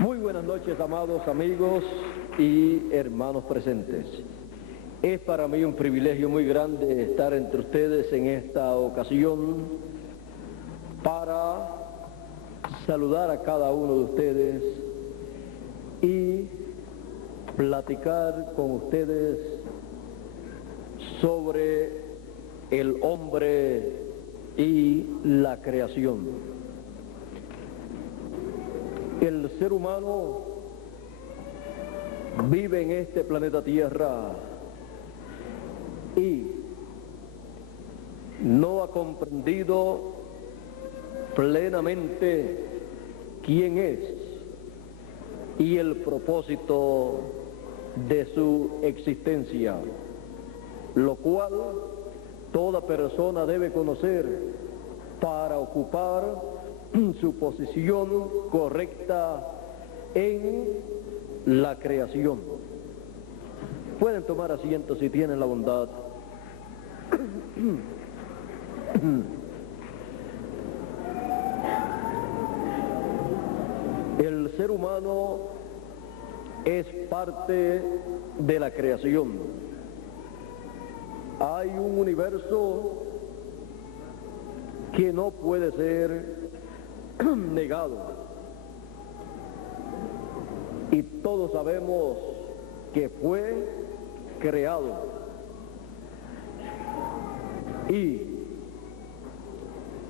Muy buenas noches, amados amigos y hermanos presentes. Es para mí un privilegio muy grande estar entre ustedes en esta ocasión para saludar a cada uno de ustedes y platicar con ustedes sobre el hombre y la creación. El ser humano vive en este planeta Tierra y no ha comprendido plenamente quién es y el propósito de su existencia, lo cual toda persona debe conocer para ocupar su posición correcta en la creación. Pueden tomar asiento si tienen la bondad. El ser humano es parte de la creación. Hay un universo que no puede ser negado, y todos sabemos que fue creado, y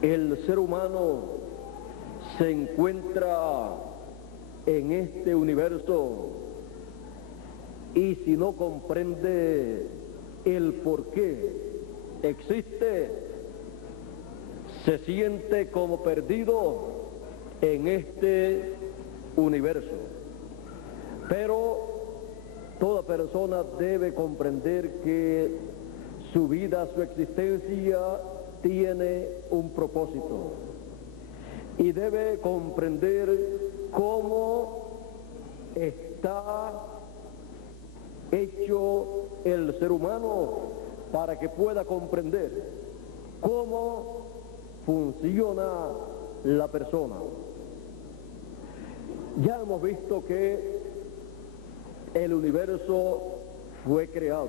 el ser humano se encuentra en este universo, y si no comprende el por qué existe, se siente como perdido en este universo. Pero toda persona debe comprender que su vida, su existencia tiene un propósito, y debe comprender cómo está hecho el ser humano para que pueda comprender cómo funciona la persona. Ya hemos visto que el universo fue creado.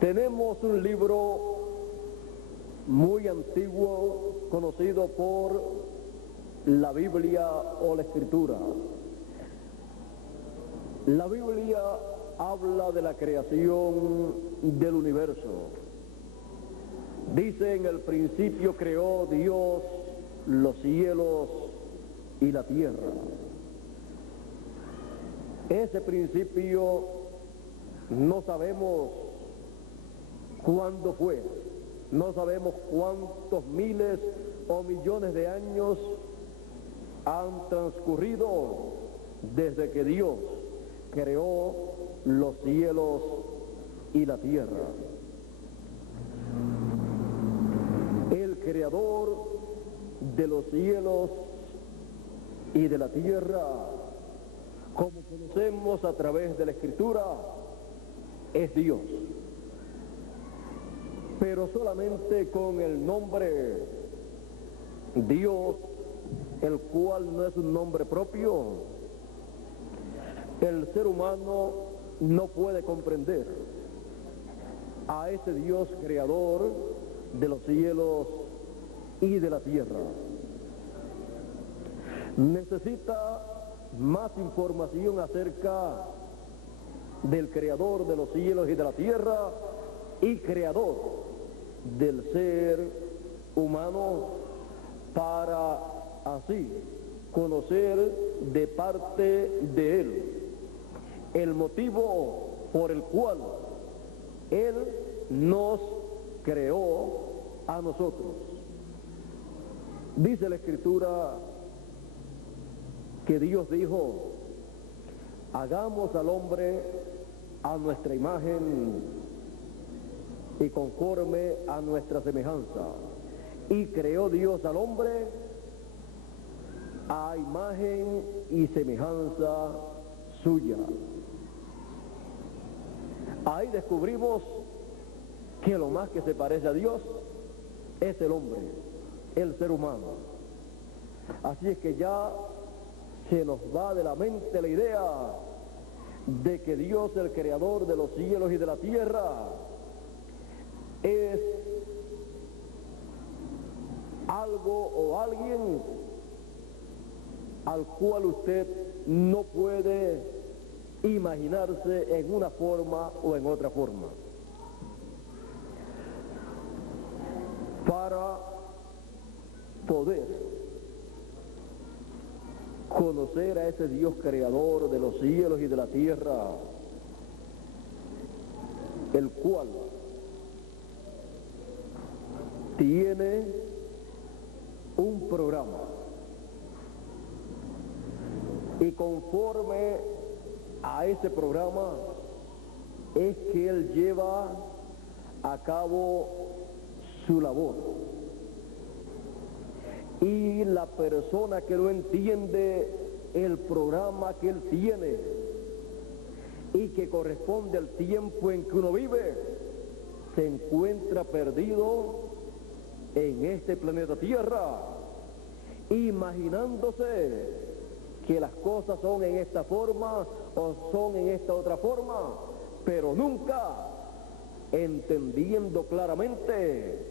Tenemos un libro muy antiguo conocido por la Biblia o la Escritura. La Biblia habla de la creación del universo. Dice: en el principio creó Dios los cielos y la tierra. Ese principio no sabemos cuándo fue, no sabemos cuántos miles o millones de años han transcurrido desde que Dios creó los cielos y la tierra. El creador de los cielos y de la tierra, como conocemos a través de la Escritura, es Dios. Pero solamente con el nombre Dios, el cual no es un nombre propio, el ser humano no puede comprender a ese Dios creador de los cielos y de la tierra. Necesita más información acerca del creador de los cielos y de la tierra y creador del ser humano, para así conocer de parte de él el motivo por el cual él nos creó a nosotros. Dice la Escritura que Dios dijo: hagamos al hombre a nuestra imagen y conforme a nuestra semejanza. Y creó Dios al hombre a imagen y semejanza suya. Ahí descubrimos que lo más que se parece a Dios es el hombre, el ser humano. Así es que ya se nos va de la mente la idea de que Dios, el creador de los cielos y de la tierra, es algo o alguien al cual usted no puede imaginarse en una forma o en otra forma. Para poder conocer a ese Dios creador de los cielos y de la tierra, el cual tiene un programa, y conforme a ese programa es que Él lleva a cabo su labor. Y la persona que no entiende el programa que Él tiene y que corresponde al tiempo en que uno vive, se encuentra perdido en este planeta Tierra, imaginándose que las cosas son en esta forma o son en esta otra forma, pero nunca entendiendo claramente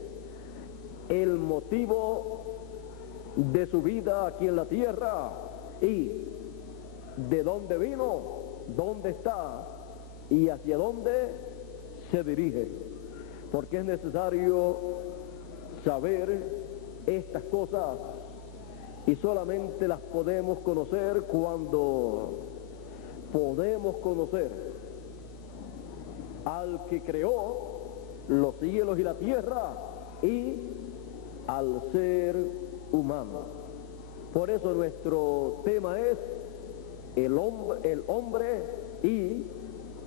el motivo de su vida aquí en la tierra y de dónde vino, dónde está y hacia dónde se dirige. Porque es necesario saber estas cosas, y solamente las podemos conocer cuando podemos conocer al que creó los cielos y la tierra y al ser humano. Por eso nuestro tema es el hombre y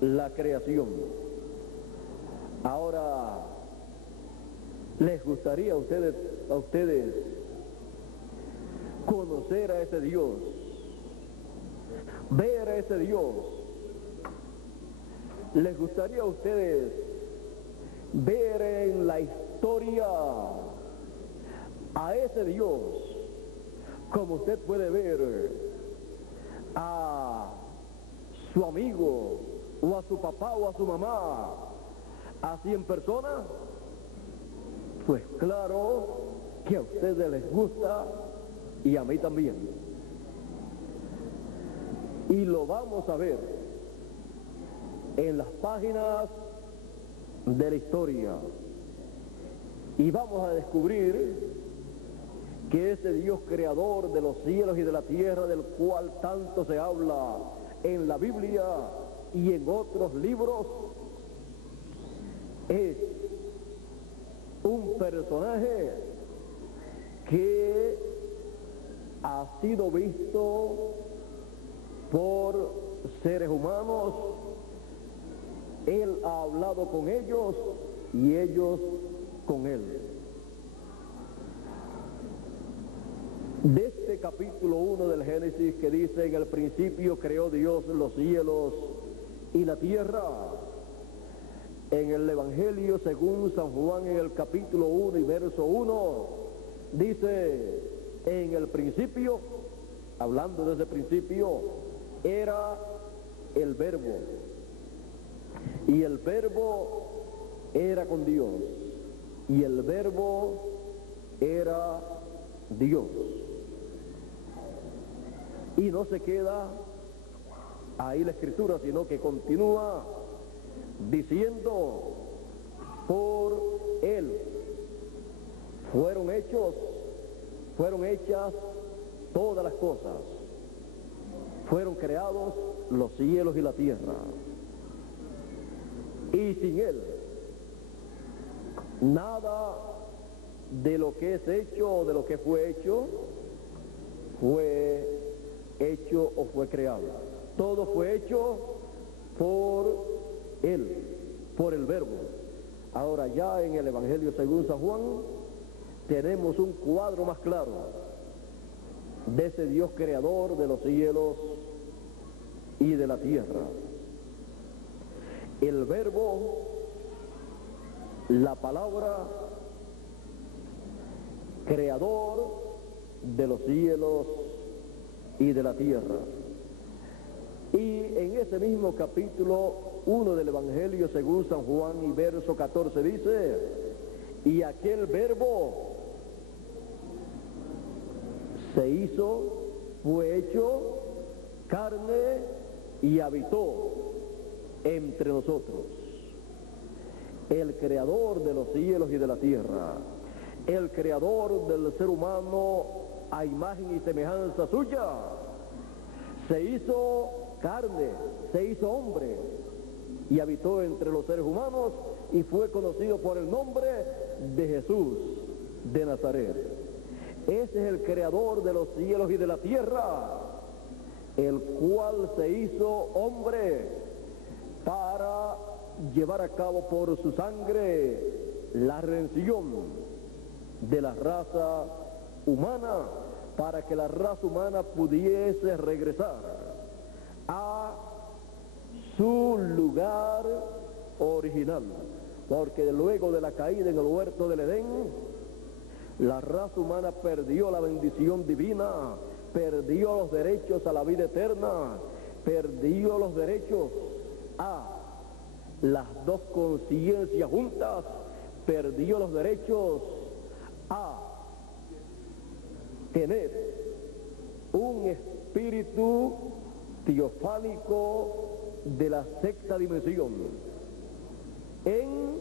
la creación. Ahora, ¿les gustaría a ustedes conocer a ese Dios, ver a ese Dios? ¿Les gustaría a ustedes ver en la historia a ese Dios como usted puede ver a su amigo o a su papá o a su mamá así en persona? Pues claro que a ustedes les gusta y a mí también. Y lo vamos a ver en las páginas de la historia. Y vamos a descubrir que ese Dios creador de los cielos y de la tierra, del cual tanto se habla en la Biblia y en otros libros, es un personaje que ha sido visto por seres humanos. Él ha hablado con ellos y ellos con Él. De este capítulo 1 del Génesis, que dice: en el principio creó Dios los cielos y la tierra, en el Evangelio según San Juan, en el capítulo 1 y verso 1, dice: en el principio, hablando de ese principio, era el Verbo, y el Verbo era con Dios, y el Verbo era Dios. Y no se queda ahí la Escritura, sino que continúa diciendo: por Él fueron hechas todas las cosas, fueron creados los cielos y la tierra, y sin Él nada de lo que es hecho o de lo que fue hecho o fue creado. Todo fue hecho por Él, por el Verbo. Ahora, ya en el Evangelio según San Juan tenemos un cuadro más claro de ese Dios creador de los cielos y de la tierra. El Verbo, la palabra, creador de los cielos y de la tierra. Y en ese mismo capítulo 1 del Evangelio según San Juan y verso 14 dice, y aquel verbo se hizo, fue hecho carne y habitó entre nosotros. El creador de los cielos y de la tierra, el creador del ser humano a imagen y semejanza suya, se hizo carne, se hizo hombre y habitó entre los seres humanos y fue conocido por el nombre de Jesús de Nazaret. Ese es el creador de los cielos y de la tierra, el cual se hizo hombre para llevar a cabo por su sangre la redención de la raza humana, para que la raza humana pudiese regresar a su lugar original, porque luego de la caída en el huerto del Edén, la raza humana perdió la bendición divina, perdió los derechos a la vida eterna, perdió los derechos a las dos conciencias juntas, perdió los derechos a tener un espíritu teofánico de la sexta dimensión en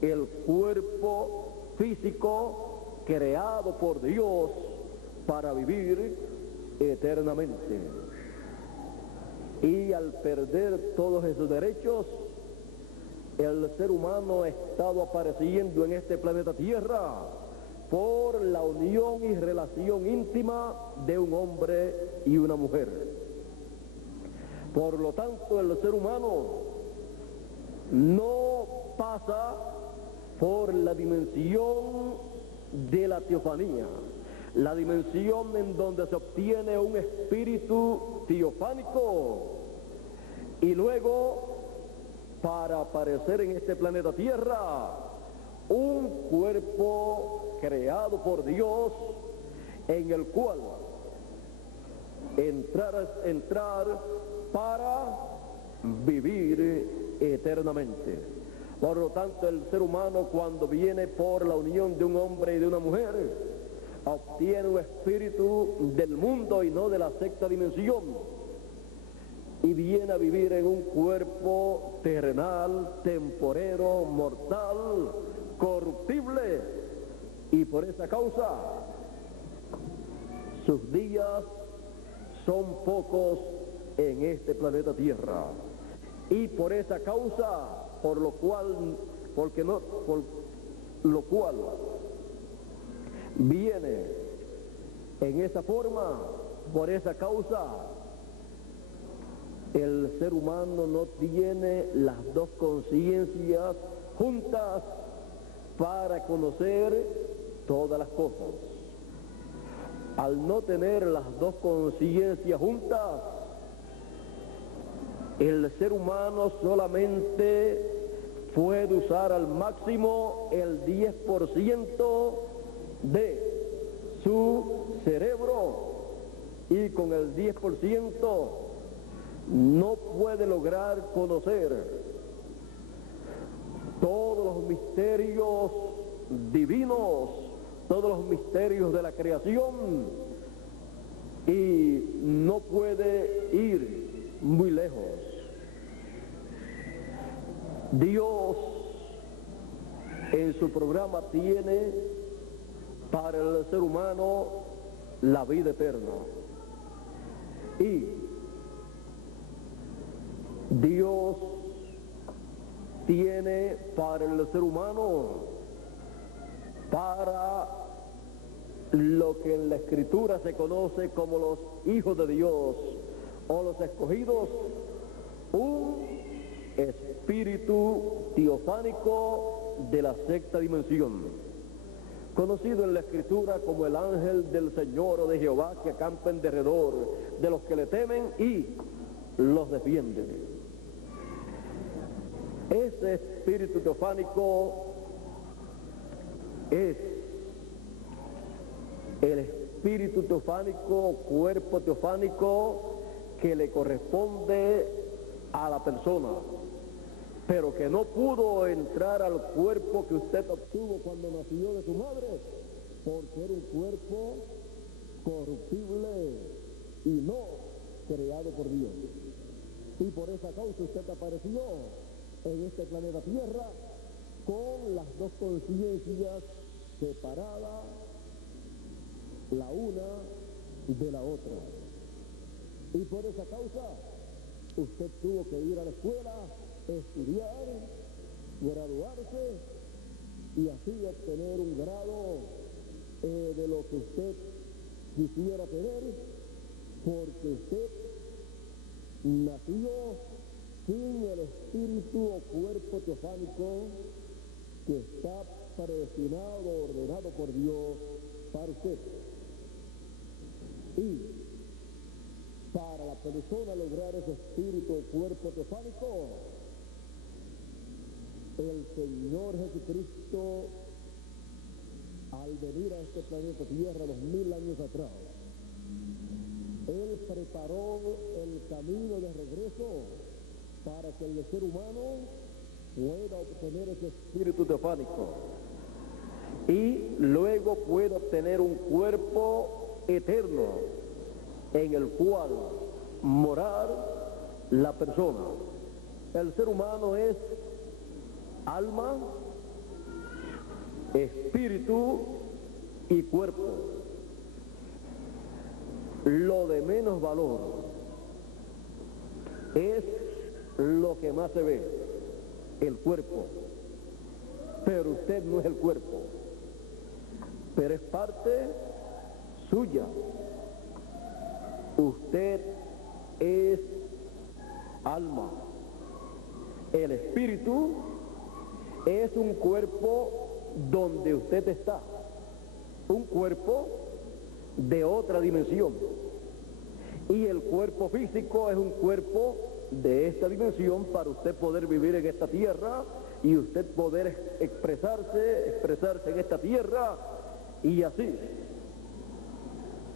el cuerpo físico creado por Dios para vivir eternamente. Y al perder todos esos derechos, el ser humano ha estado apareciendo en este planeta Tierra por la unión y relación íntima de un hombre y una mujer. Por lo tanto, el ser humano no pasa por la dimensión de la teofanía, la dimensión en donde se obtiene un espíritu teofánico y luego, para aparecer en este planeta Tierra, un cuerpo creado por Dios en el cual entrar para vivir eternamente. Por lo tanto, el ser humano, cuando viene por la unión de un hombre y de una mujer, obtiene un espíritu del mundo y no de la sexta dimensión, y viene a vivir en un cuerpo terrenal, temporero, mortal, corruptible, y por esa causa sus días son pocos en este planeta Tierra, y por esa causa, por lo cual viene en esa forma, por esa causa el ser humano no tiene las dos conciencias juntas para conocer todas las cosas. Al no tener las dos conciencias juntas, el ser humano solamente puede usar al máximo el 10% de su cerebro, y con el 10% no puede lograr conocer todos los misterios divinos, todos los misterios de la creación, y no puede ir muy lejos. Dios en su programa tiene para el ser humano la vida eterna, y Dios tiene para el ser humano, para lo que en la Escritura se conoce como los hijos de Dios o los escogidos, un espíritu teofánico de la sexta dimensión, conocido en la Escritura como el ángel del Señor o de Jehová, que acampa en derredor de los que le temen y los defiende. Ese espíritu teofánico es el espíritu teofánico, cuerpo teofánico que le corresponde a la persona, pero que no pudo entrar al cuerpo que usted obtuvo cuando nació de su madre, porque era un cuerpo corruptible y no creado por Dios. Y por esa causa usted apareció en este planeta Tierra con las dos conciencias separadas, la una de la otra. Y por esa causa usted tuvo que ir a la escuela, estudiar, graduarse y así obtener un grado de lo que usted quisiera tener, porque usted nació sin el espíritu o cuerpo teofánico que está predestinado, ordenado por Dios para usted. Y para la persona lograr ese espíritu o cuerpo teofánico, el Señor Jesucristo, al venir a este planeta Tierra 2000 años atrás, Él preparó el camino de regreso para que el ser humano pueda obtener ese espíritu teofánico y luego pueda obtener un cuerpo eterno en el cual morar la persona. El ser humano es alma, espíritu y cuerpo. Lo de menos valor es lo que más se ve, el cuerpo. Pero usted no es el cuerpo, pero es parte suya. Usted es alma. El espíritu es un cuerpo donde usted está, un cuerpo de otra dimensión, y el cuerpo físico es un cuerpo de esta dimensión para usted poder vivir en esta tierra y usted poder expresarse en esta tierra y así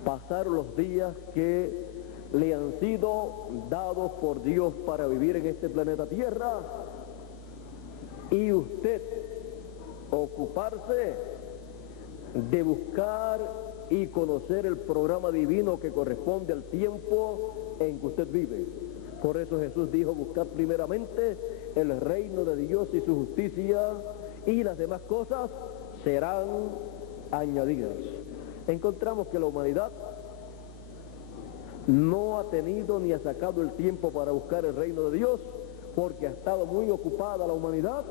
pasar los días que le han sido dados por Dios para vivir en este planeta Tierra, y usted ocuparse de buscar y conocer el programa divino que corresponde al tiempo en que usted vive. Por eso Jesús dijo: buscad primeramente el reino de Dios y su justicia, y las demás cosas serán añadidas. Encontramos que la humanidad no ha tenido ni ha sacado el tiempo para buscar el reino de Dios, porque ha estado muy ocupada la humanidad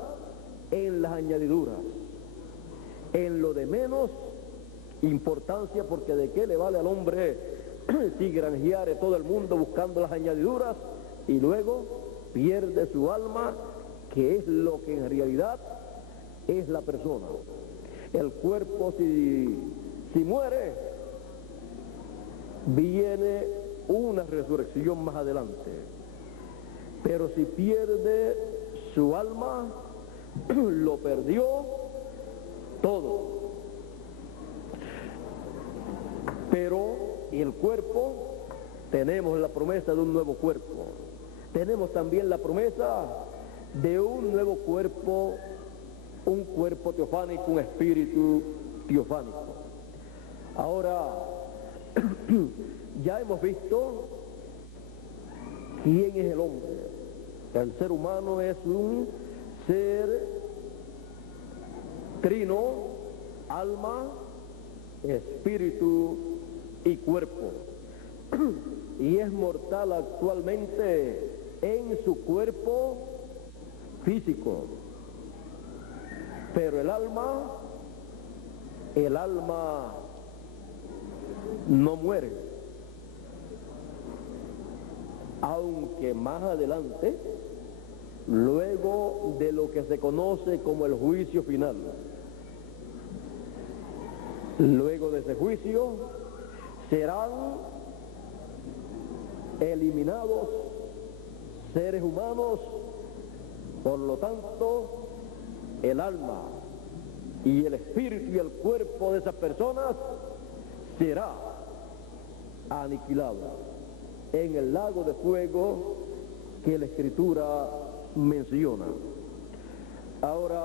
en las añadiduras, en lo de menos importancia, porque de qué le vale al hombre si granjeare todo el mundo buscando las añadiduras y luego pierde su alma, que es lo que en realidad es la persona. El cuerpo si muere, viene una resurrección más adelante, pero si pierde su alma, lo perdió todo. Pero el cuerpo, tenemos la promesa de un nuevo cuerpo, tenemos también la promesa de un nuevo cuerpo, un cuerpo teofánico, un espíritu teofánico. Ahora, ya hemos visto quién es el hombre. El ser humano es un ser trino, alma, espíritu y cuerpo. Y es mortal actualmente en su cuerpo físico. Pero el alma no muere, aunque más adelante, luego de lo que se conoce como el juicio final, luego de ese juicio serán eliminados seres humanos. Por lo tanto, el alma y el espíritu y el cuerpo de esas personas será aniquilado en el lago de fuego que la Escritura menciona. Ahora,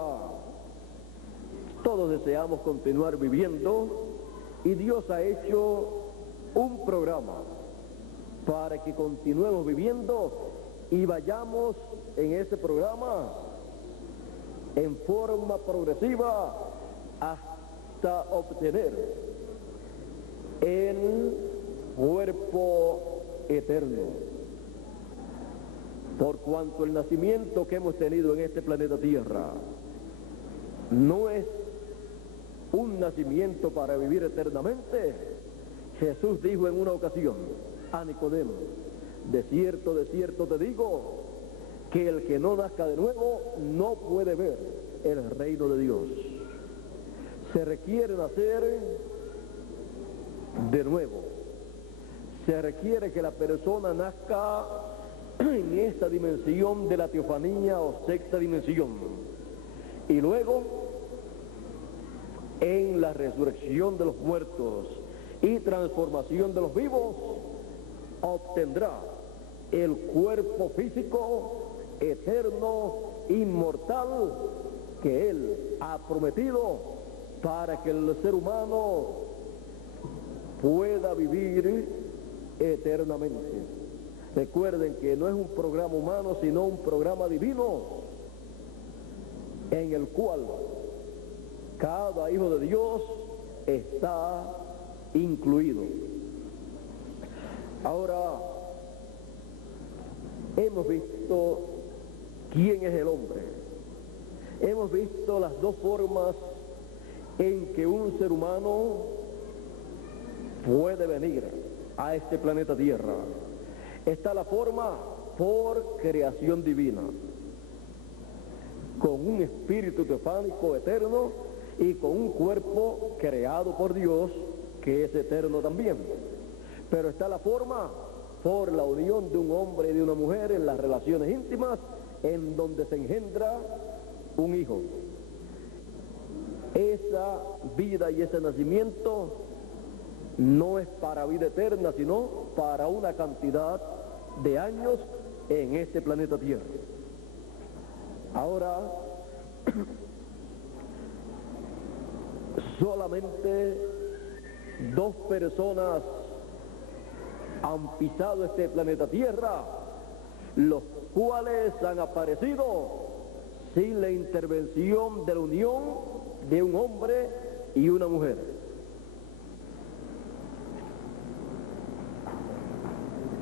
todos deseamos continuar viviendo y Dios ha hecho un programa para que continuemos viviendo y vayamos en ese programa en forma progresiva hasta obtener el cuerpo eterno. Por cuanto el nacimiento que hemos tenido en este planeta Tierra no es un nacimiento para vivir eternamente, Jesús dijo en una ocasión a Nicodemo: de cierto te digo, que el que no nazca de nuevo no puede ver el reino de Dios. Se requiere nacer de nuevo. Se requiere que la persona nazca en esta dimensión de la teofanía o sexta dimensión. Y luego, en la resurrección de los muertos y transformación de los vivos, obtendrá el cuerpo físico eterno, inmortal, que Él ha prometido para que el ser humano pueda vivir eternamente. Recuerden que no es un programa humano, sino un programa divino, en el cual cada hijo de Dios está incluido. Ahora, hemos visto quién es el hombre. Hemos visto las dos formas en que un ser humano puede venir a este planeta Tierra. Está la forma por creación divina, con un espíritu teofánico eterno y con un cuerpo creado por Dios que es eterno también. Pero está la forma por la unión de un hombre y de una mujer en las relaciones íntimas, en donde se engendra un hijo. Esa vida y ese nacimiento no es para vida eterna, sino para una cantidad de años en este planeta Tierra. Ahora, solamente 2 personas han pisado este planeta Tierra, los cuales han aparecido sin la intervención de la unión de un hombre y una mujer.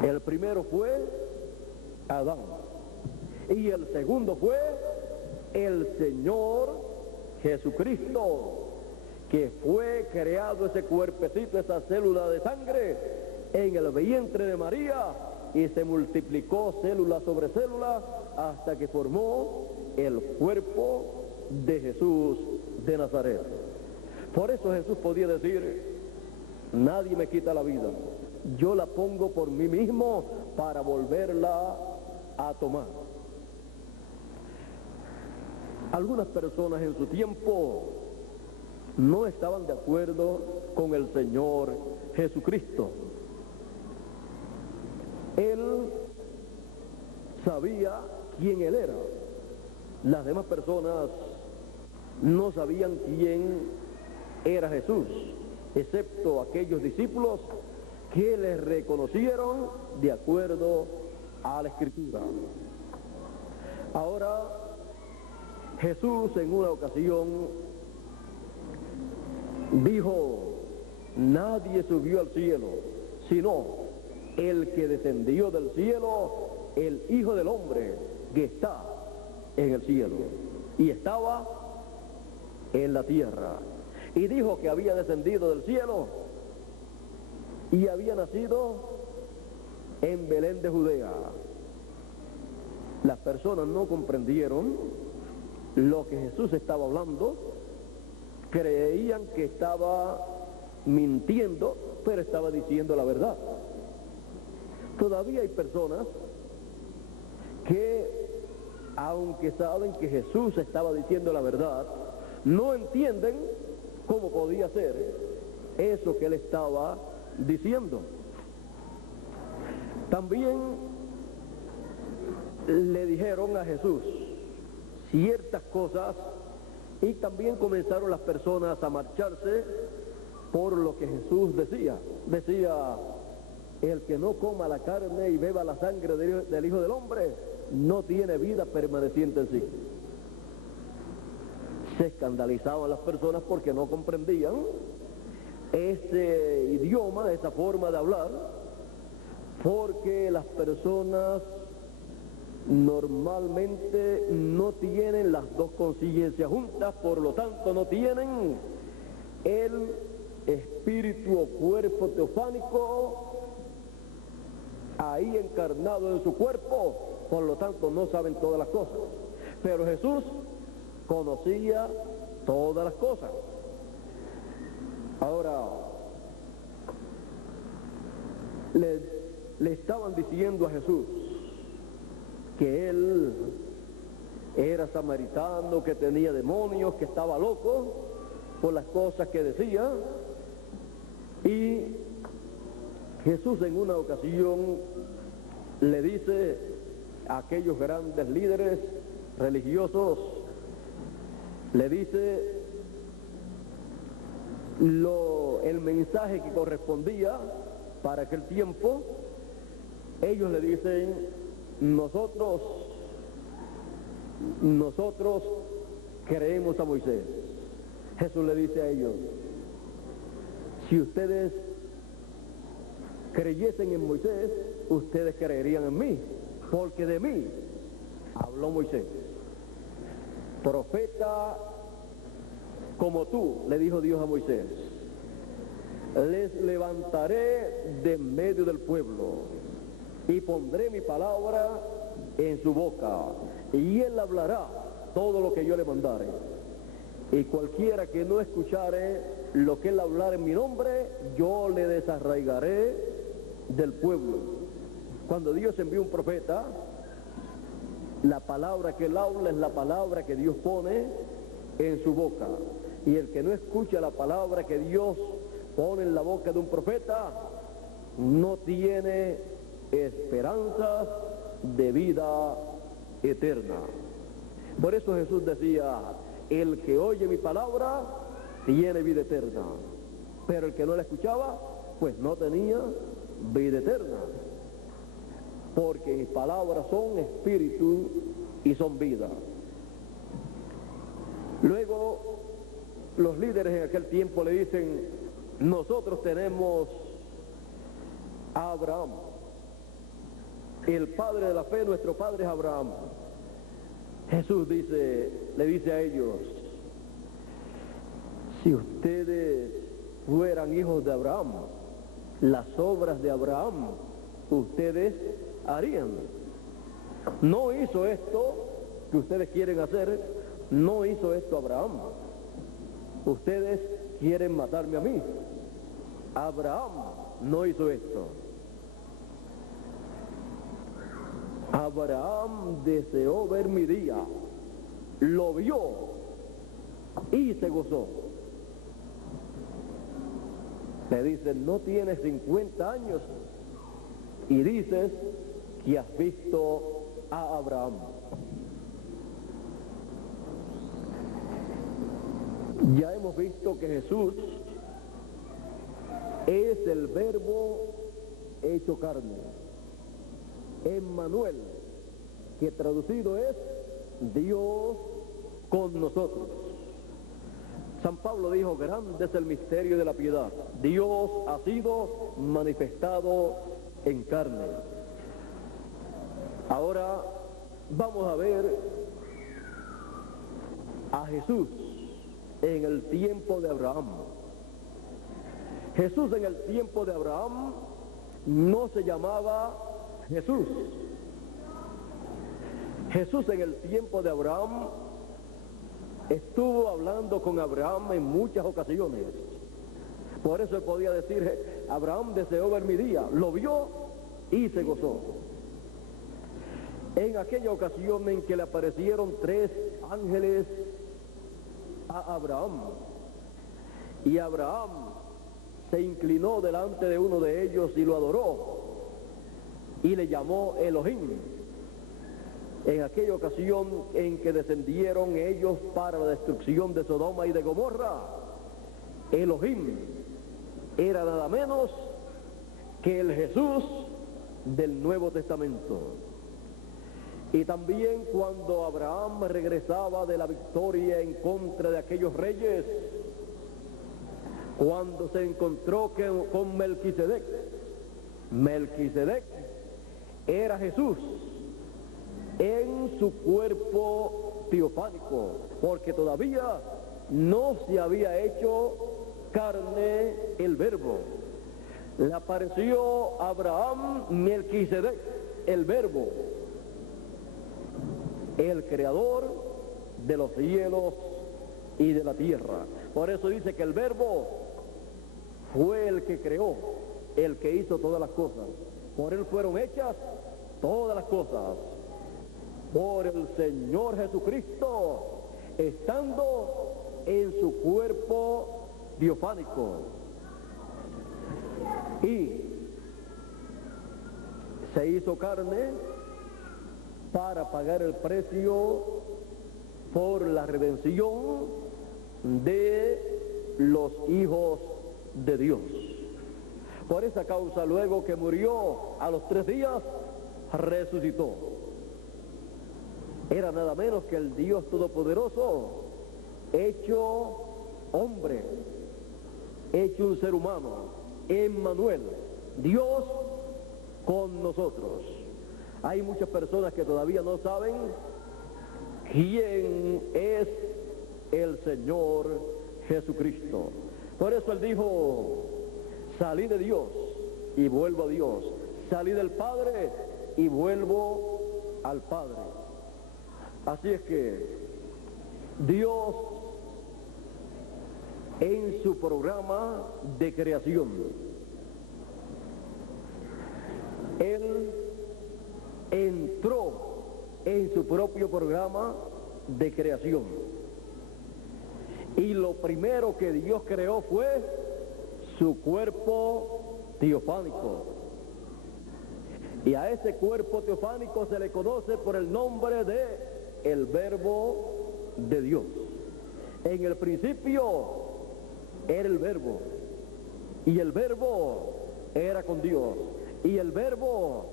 El primero fue Adán y el segundo fue el Señor Jesucristo, que fue creado ese cuerpecito, esa célula de sangre en el vientre de María, y se multiplicó célula sobre célula hasta que formó el cuerpo de Jesús de Nazaret. Por eso Jesús podía decir: nadie me quita la vida, yo la pongo por mí mismo para volverla a tomar. Algunas personas en su tiempo no estaban de acuerdo con el Señor Jesucristo. Él sabía quién Él era. Las demás personas no sabían quién era Jesús, excepto aquellos discípulos que le reconocieron de acuerdo a la Escritura. Ahora, Jesús en una ocasión dijo: nadie subió al cielo, sino el que descendió del cielo, el Hijo del Hombre, que está en el cielo. Y estaba en la tierra. Y dijo que había descendido del cielo y había nacido en Belén de Judea. Las personas no comprendieron lo que Jesús estaba hablando, creían que estaba mintiendo, pero estaba diciendo la verdad. Todavía hay personas que, aunque saben que Jesús estaba diciendo la verdad, no entienden cómo podía ser eso que él estaba diciendo. También le dijeron a Jesús ciertas cosas y también comenzaron las personas a marcharse por lo que Jesús decía. Decía, el que no coma la carne y beba la sangre del Hijo del Hombre no tiene vida permaneciente en sí. Se escandalizaban las personas porque no comprendían ese idioma, esa forma de hablar, porque las personas normalmente no tienen las dos conciencias juntas, por lo tanto no tienen el espíritu o cuerpo teofánico ahí encarnado en su cuerpo, por lo tanto no saben todas las cosas. Pero Jesús conocía todas las cosas. Ahora, le estaban diciendo a Jesús que él era samaritano, que tenía demonios, que estaba loco por las cosas que decía. Y Jesús en una ocasión le dice a aquellos grandes líderes religiosos, le dice el mensaje que correspondía para aquel tiempo. Ellos le dicen, nosotros creemos a Moisés. Jesús le dice a ellos, si ustedes creyesen en Moisés, ustedes creerían en mí, porque de mí habló Moisés. Profeta como tú, le dijo Dios a Moisés, les levantaré de en medio del pueblo y pondré mi palabra en su boca, y él hablará todo lo que yo le mandare. Y cualquiera que no escuchare lo que él hablar en mi nombre, yo le desarraigaré del pueblo. Cuando Dios envía un profeta, la palabra que él habla es la palabra que Dios pone en su boca. Y el que no escucha la palabra que Dios pone en la boca de un profeta, no tiene esperanzas de vida eterna. Por eso Jesús decía, el que oye mi palabra tiene vida eterna, pero el que no la escuchaba, pues no tenía vida eterna, porque mis palabras son espíritu y son vida. Luego los líderes en aquel tiempo le dicen, nosotros tenemos a Abraham, el padre de la fe, nuestro padre es Abraham. Jesús le dice a ellos, si ustedes fueran hijos de Abraham, las obras de Abraham ustedes harían. No hizo esto que ustedes quieren hacer, no hizo esto Abraham. Ustedes quieren matarme a mí. Abraham no hizo esto. Abraham deseó ver mi día, lo vio y se gozó. Le dicen, no tienes 50 años y dices que has visto a Abraham. Ya hemos visto que Jesús es el verbo hecho carne, Emmanuel, que traducido es Dios con nosotros. San Pablo dijo, grande es el misterio de la piedad. Dios ha sido manifestado en carne. Ahora vamos a ver a Jesús en el tiempo de Abraham. Jesús en el tiempo de Abraham no se llamaba Jesús. Jesús en el tiempo de Abraham estuvo hablando con Abraham en muchas ocasiones. Por eso él podía decir, Abraham deseó ver mi día, lo vio y se gozó. En aquella ocasión en que le aparecieron 3 ángeles a Abraham, y Abraham se inclinó delante de uno de ellos y lo adoró, y le llamó Elohim. En aquella ocasión en que descendieron ellos para la destrucción de Sodoma y de Gomorra, Elohim era nada menos que el Jesús del Nuevo Testamento. Y también cuando Abraham regresaba de la victoria en contra de aquellos reyes, cuando se encontró con Melquisedec, Melquisedec era Jesús en su cuerpo teofánico, porque todavía no se había hecho carne el Verbo. Le apareció a Abraham Melquisedec, el Verbo, el creador de los cielos y de la tierra. Por eso dice que el Verbo fue el que creó, el que hizo todas las cosas. Por él fueron hechas todas las cosas. Por el Señor Jesucristo, estando en su cuerpo teofánico. Y se hizo carne para pagar el precio por la redención de los hijos de Dios. Por esa causa, luego que murió, a los 3 días resucitó. Era nada menos que el Dios Todopoderoso, hecho hombre, hecho un ser humano, Emmanuel, Dios con nosotros. Hay muchas personas que todavía no saben quién es el Señor Jesucristo. Por eso él dijo: salí de Dios y vuelvo a Dios, salí del Padre y vuelvo al Padre. Así es que Dios, en su programa de creación, Él entró en su propio programa de creación. Y lo primero que Dios creó fue su cuerpo teofánico. Y a ese cuerpo teofánico se le conoce por el nombre de el Verbo de Dios. En el principio era el Verbo, y el Verbo era con Dios, y el Verbo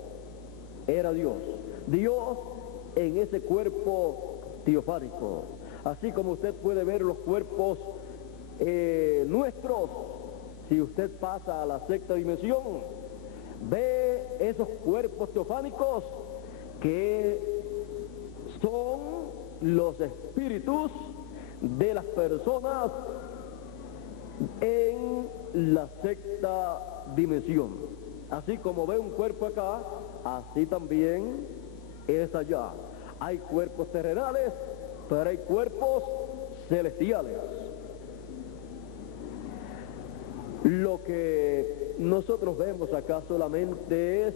era Dios. Dios en ese cuerpo teofánico. Así como usted puede ver los cuerpos nuestros, si usted pasa a la 6ª dimensión, ve esos cuerpos teofánicos que son los espíritus de las personas en la 6ª dimensión. Así como ve un cuerpo acá, así también es allá. Hay cuerpos terrenales, pero hay cuerpos celestiales. Lo que nosotros vemos acá solamente es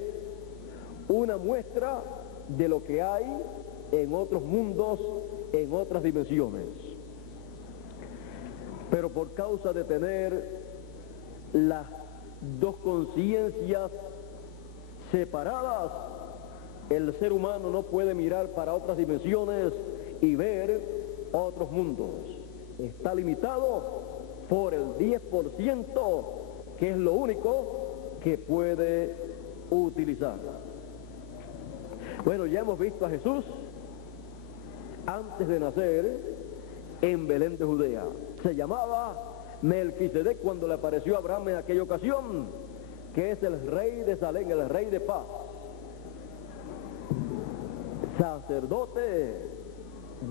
una muestra de lo que hay en otros mundos, en otras dimensiones. Pero por causa de tener las dos conciencias separadas, el ser humano no puede mirar para otras dimensiones y ver otros mundos. Está limitado por el 10%, que es lo único que puede utilizar. Bueno, ya hemos visto a Jesús antes de nacer en Belén de Judea. Se llamaba Melquisedec cuando le apareció a Abraham en aquella ocasión, que es el rey de Salem, el rey de paz, sacerdote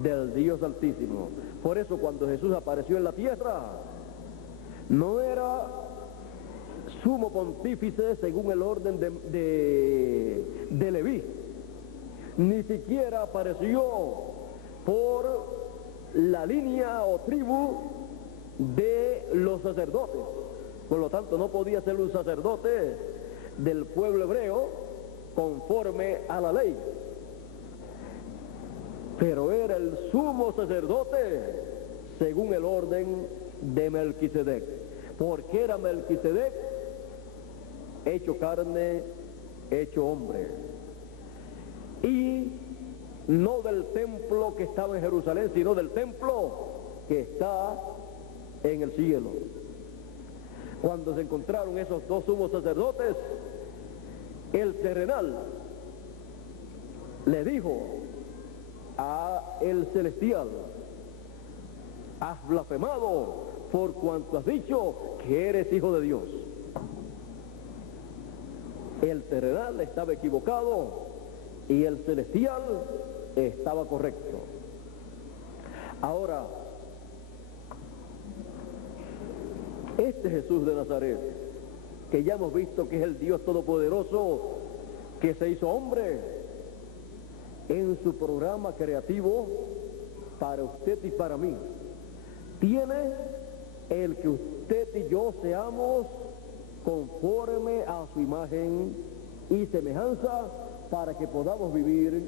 del Dios Altísimo. Por eso cuando Jesús apareció en la tierra, no era sumo pontífice según el orden de Leví, ni siquiera apareció por la línea o tribu de los sacerdotes. Por lo tanto, no podía ser un sacerdote del pueblo hebreo conforme a la ley. Pero era el sumo sacerdote según el orden de Melquisedec. porque era Melquisedec, hecho carne, hecho hombre. Y no del templo que estaba en Jerusalén, sino del templo que está en el cielo. Cuando se encontraron esos dos sumos sacerdotes, el terrenal le dijo a el celestial: has blasfemado por cuanto has dicho que eres hijo de Dios. El terrenal estaba equivocado y el celestial estaba correcto. Ahora, este Jesús de Nazaret, que ya hemos visto que es el Dios Todopoderoso, que se hizo hombre, en su programa creativo para usted y para mí, tiene el que usted y yo seamos conforme a su imagen y semejanza, para que podamos vivir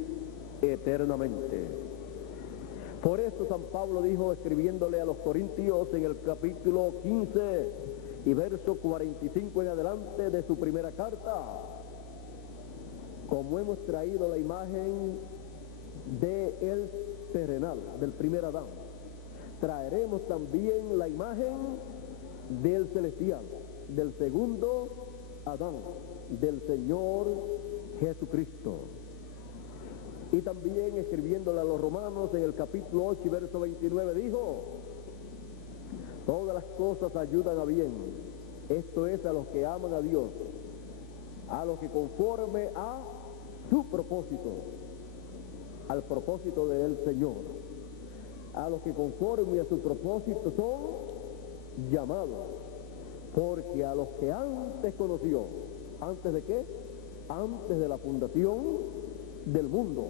eternamente. Por eso San Pablo dijo, escribiéndole a los Corintios en el capítulo 15 y verso 45 en adelante de su primera carta: como hemos traído la imagen del terrenal, del primer Adán, traeremos también la imagen del celestial, del segundo Adán, del Señor Jesucristo. Y también escribiéndole a los romanos en el capítulo 8 y verso 29 dijo: todas las cosas ayudan a bien, esto es, a los que aman a Dios, a los que conforme a su propósito, al propósito del Señor, a los que conforme a su propósito son llamados, porque a los que antes conoció, ¿antes de qué? Antes de la fundación del mundo,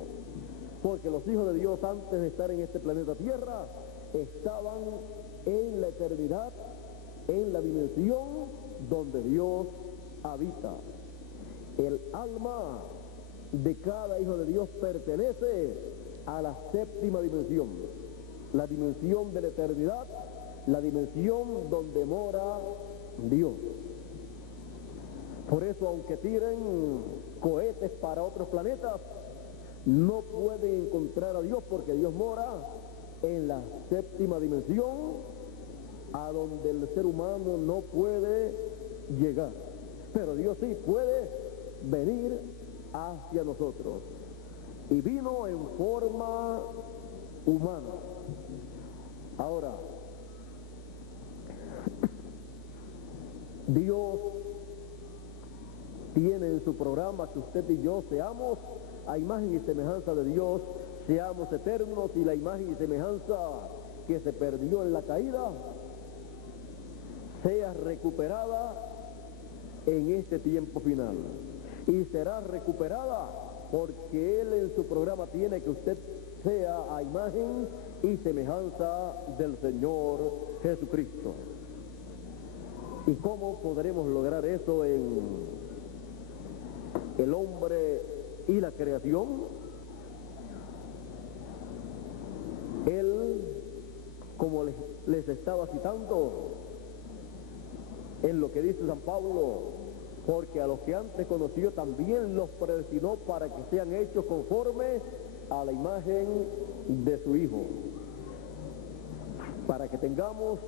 porque los hijos de Dios, antes de estar en este planeta Tierra, estaban en la eternidad, en la dimensión donde Dios habita. El alma de cada hijo de Dios pertenece a la séptima dimensión, la dimensión de la eternidad, la dimensión donde mora Dios. Por eso, aunque tiren cohetes para otros planetas, no pueden encontrar a Dios, porque Dios mora en la séptima dimensión, a donde el ser humano no puede llegar. Pero Dios sí puede venir hacia nosotros. Y vino en forma humana. Ahora, Dios tiene en su programa que usted y yo seamos a imagen y semejanza de Dios, seamos eternos, y la imagen y semejanza que se perdió en la caída sea recuperada en este tiempo final. Y será recuperada porque Él en su programa tiene que usted sea a imagen y semejanza del Señor Jesucristo. ¿Y cómo podremos lograr eso en el hombre y la creación? Él, como les estaba citando en lo que dice San Pablo, porque a los que antes conoció también los predestinó para que sean hechos conforme a la imagen de su Hijo, para que tengamos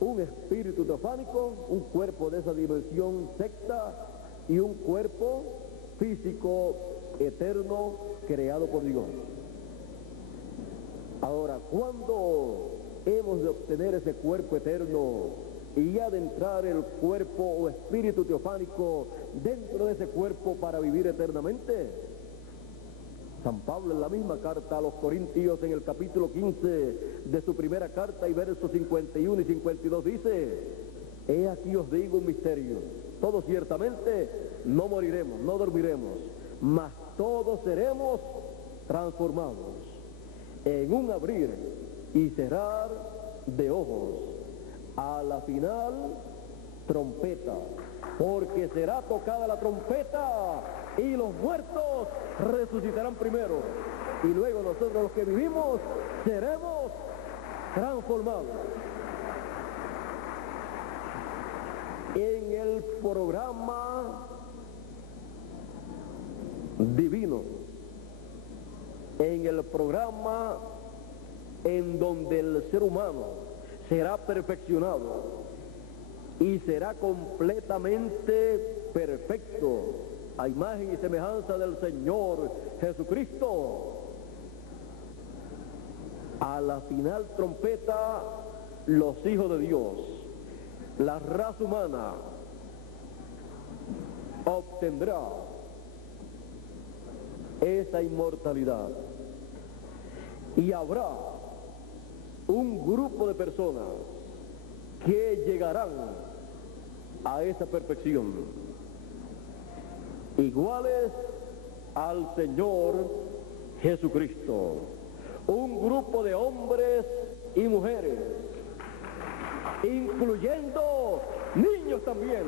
un espíritu teofánico, un cuerpo de esa dimensión sexta y un cuerpo físico eterno creado por Dios. Ahora, ¿cuándo hemos de obtener ese cuerpo eterno y adentrar el cuerpo o espíritu teofánico dentro de ese cuerpo para vivir eternamente? San Pablo en la misma carta a los Corintios, en el capítulo 15 de su primera carta y versos 51 y 52 dice: he aquí os digo un misterio, todos ciertamente no moriremos, no dormiremos, mas todos seremos transformados en un abrir y cerrar de ojos, a la final trompeta, porque será tocada la trompeta y los muertos resucitarán primero, y luego nosotros los que vivimos seremos transformados. en el programa divino, en el programa en donde el ser humano será perfeccionado y será completamente perfecto a imagen y semejanza del Señor Jesucristo. A la final trompeta, los hijos de Dios, la raza humana, obtendrá esa inmortalidad. Y habrá un grupo de personas que llegarán a esa perfección, iguales al Señor Jesucristo. Un grupo de hombres y mujeres, incluyendo niños también,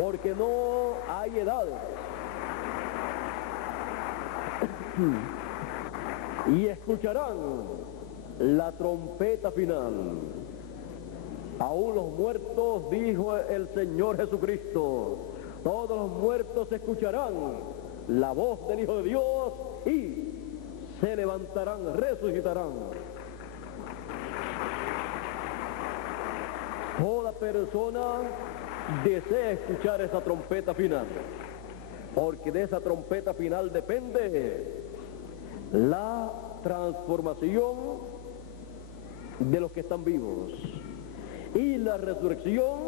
porque no hay edades. Y escucharán la trompeta final. Aún los muertos, dijo el Señor Jesucristo, todos los muertos escucharán la voz del Hijo de Dios y se levantarán, resucitarán. Toda persona desea escuchar esa trompeta final, porque de esa trompeta final depende la transformación de los que están vivos y la resurrección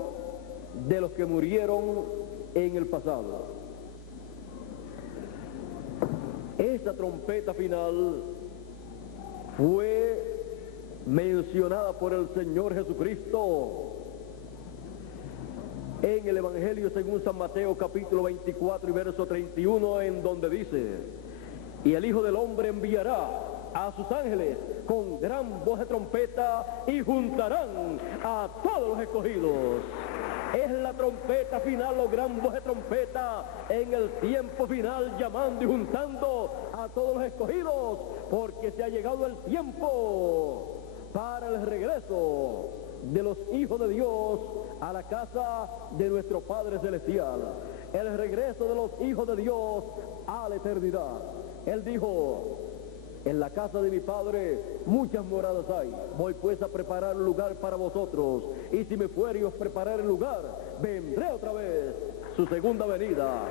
de los que murieron en el pasado. Esta trompeta final fue mencionada por el Señor Jesucristo en el Evangelio según San Mateo capítulo 24 y verso 31, en donde dice: y el Hijo del Hombre enviará a sus ángeles con gran voz de trompeta y juntarán a todos los escogidos. Es la trompeta final o gran voz de trompeta en el tiempo final, llamando y juntando a todos los escogidos, porque se ha llegado el tiempo para el regreso de los hijos de Dios a la casa de nuestro Padre Celestial, el regreso de los hijos de Dios a la eternidad. Él dijo: en la casa de mi Padre muchas moradas hay, voy pues a preparar un lugar para vosotros, y si me fuere y os preparar el lugar, vendré otra vez, su segunda venida.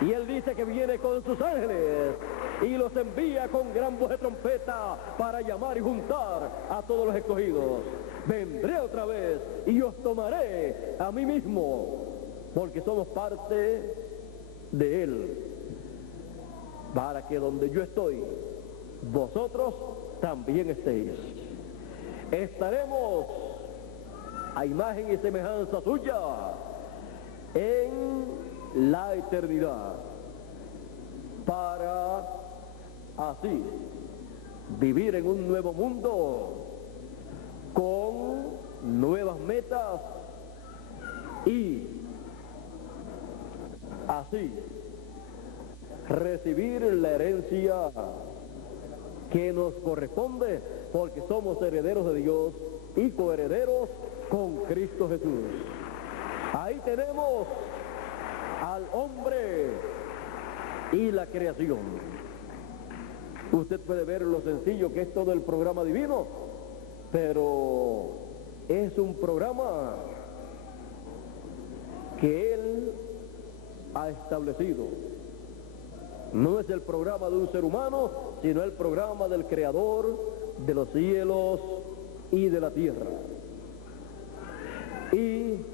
Y él dice que viene con sus ángeles y los envía con gran voz de trompeta para llamar y juntar a todos los escogidos. Vendré otra vez y os tomaré a mí mismo, porque somos parte de él, para que donde yo estoy, vosotros también estéis. Estaremos a imagen y semejanza suya en la eternidad, para así vivir en un nuevo mundo con nuevas metas y así recibir la herencia que nos corresponde, porque somos herederos de Dios y coherederos con Cristo Jesús. Ahí tenemos al hombre y la creación. Usted puede ver lo sencillo que es todo el programa divino, pero es un programa que Él ha establecido. No es el programa de un ser humano, sino el programa del Creador de los cielos y de la tierra. Y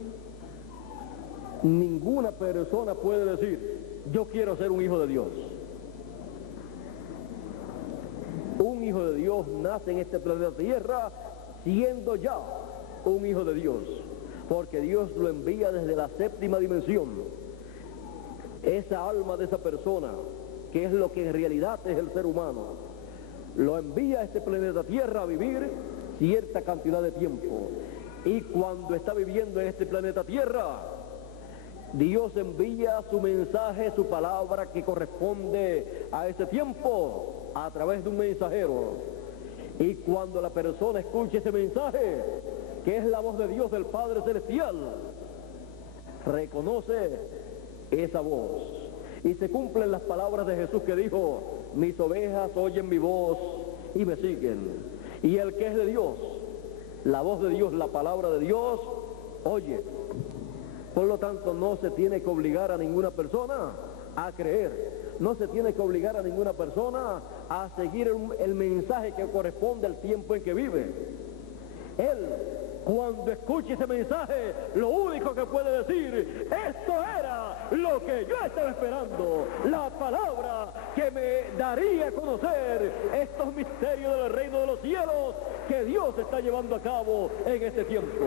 ninguna persona puede decir: yo quiero ser un hijo de Dios. Un hijo de Dios nace en este planeta Tierra siendo ya un hijo de Dios, porque Dios lo envía desde la séptima dimensión. Esa alma de esa persona, que es lo que en realidad es el ser humano, lo envía a este planeta Tierra a vivir cierta cantidad de tiempo. Y cuando está viviendo en este planeta Tierra, Dios envía su mensaje, su palabra que corresponde a ese tiempo a través de un mensajero. Y cuando la persona escuche ese mensaje, que es la voz de Dios, del Padre Celestial, reconoce esa voz. Y se cumplen las palabras de Jesús que dijo: mis ovejas oyen mi voz y me siguen. Y el que es de Dios, la voz de Dios, la palabra de Dios, oye. Por lo tanto, no se tiene que obligar a ninguna persona a creer. No se tiene que obligar a ninguna persona a seguir el mensaje que corresponde al tiempo en que vive. Él, cuando escuche ese mensaje, lo único que puede decir: esto era lo que yo estaba esperando, la palabra que me daría a conocer estos misterios del reino de los cielos que Dios está llevando a cabo en este tiempo.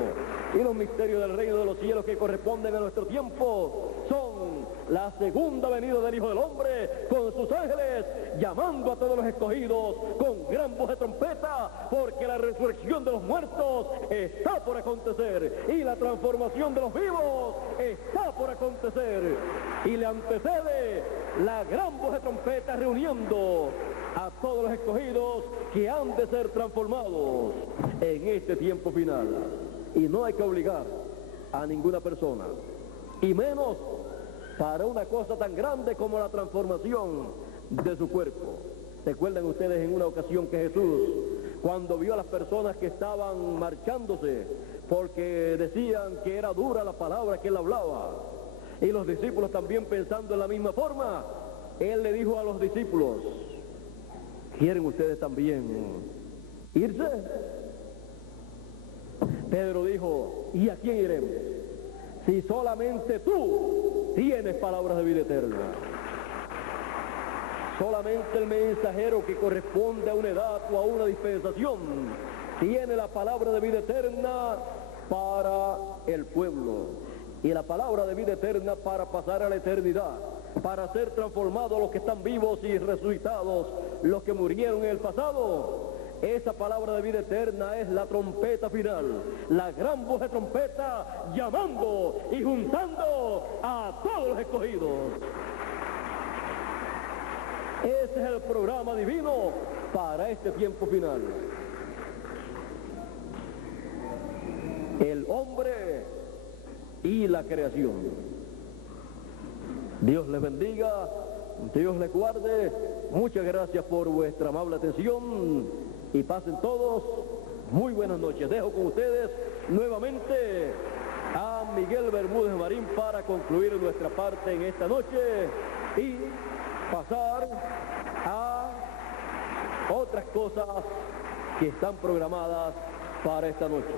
Y los misterios del reino de los cielos que corresponden a nuestro tiempo son la segunda venida del Hijo del Hombre con sus ángeles, llamando a todos los escogidos con gran voz de trompeta, porque la resurrección de los muertos está por acontecer y la transformación de los vivos está por acontecer. Y le antecede la gran voz de trompeta reuniendo a todos los escogidos que han de ser transformados en este tiempo final. Y no hay que obligar a ninguna persona, y menos para una cosa tan grande como la transformación de su cuerpo. ¿Recuerdan ustedes en una ocasión que Jesús, cuando vio a las personas que estaban marchándose porque decían que era dura la palabra que él hablaba, y los discípulos también pensando en la misma forma, él le dijo a los discípulos: ¿quieren ustedes también irse? Pedro dijo: ¿y a quién iremos? Si solamente tú tienes palabras de vida eterna. Solamente el mensajero que corresponde a una edad o a una dispensación tiene la palabra de vida eterna para el pueblo. Y la palabra de vida eterna para pasar a la eternidad, para ser transformados los que están vivos y resucitados, los que murieron en el pasado. Esa palabra de vida eterna es la trompeta final, la gran voz de trompeta llamando y juntando a todos los escogidos. Ese es el programa divino para este tiempo final. El hombre y la creación. Dios les bendiga, Dios les guarde. Muchas gracias por vuestra amable atención y pasen todos muy buenas noches. Dejo con ustedes nuevamente a Miguel Bermúdez Marín para concluir nuestra parte en esta noche y pasar a otras cosas que están programadas para esta noche.